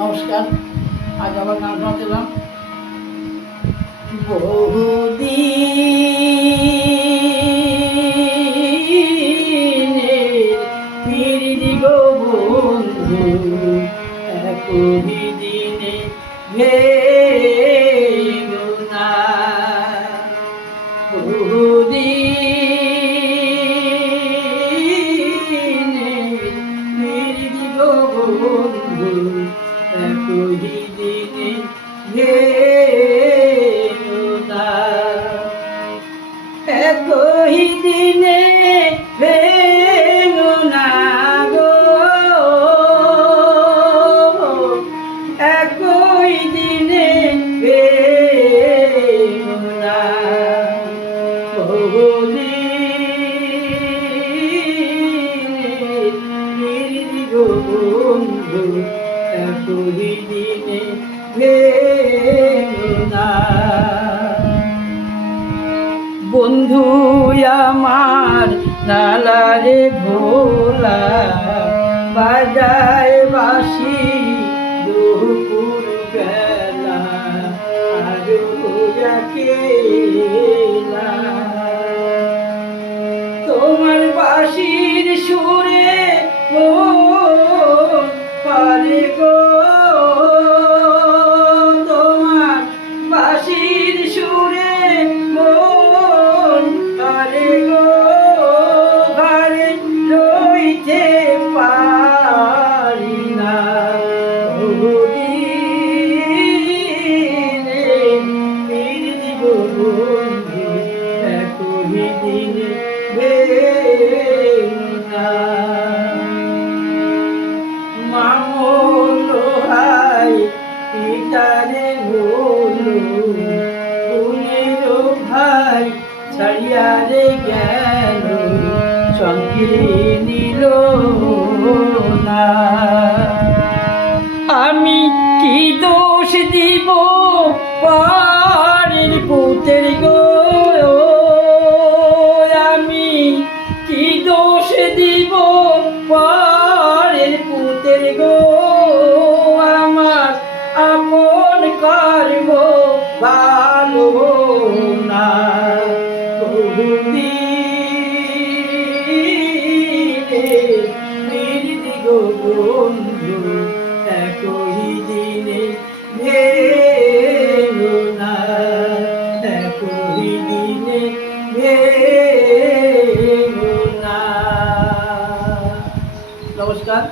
নমস্কার। আজ আবার গান শোনাতে এলাম বহুদিনে বন্ধু একই দিনে ভেলো না। বহুদিনে ফিরিলি গো বন্ধু একই দিনে ভেলো না একই দিনে না দিনে বন্ধু আমার নালারে ভোলা, বাজায় বাসি দুপুর বেলা, আর কেলা তোমার বাসির সুরে মন ভাই না আমি কি দোষ দিব পাড়ের পুতের গো? আমি কি দোষ দিব পাড়ের ভালো না বন্ধু একই দিনে না একই দিনে না। নমস্কার।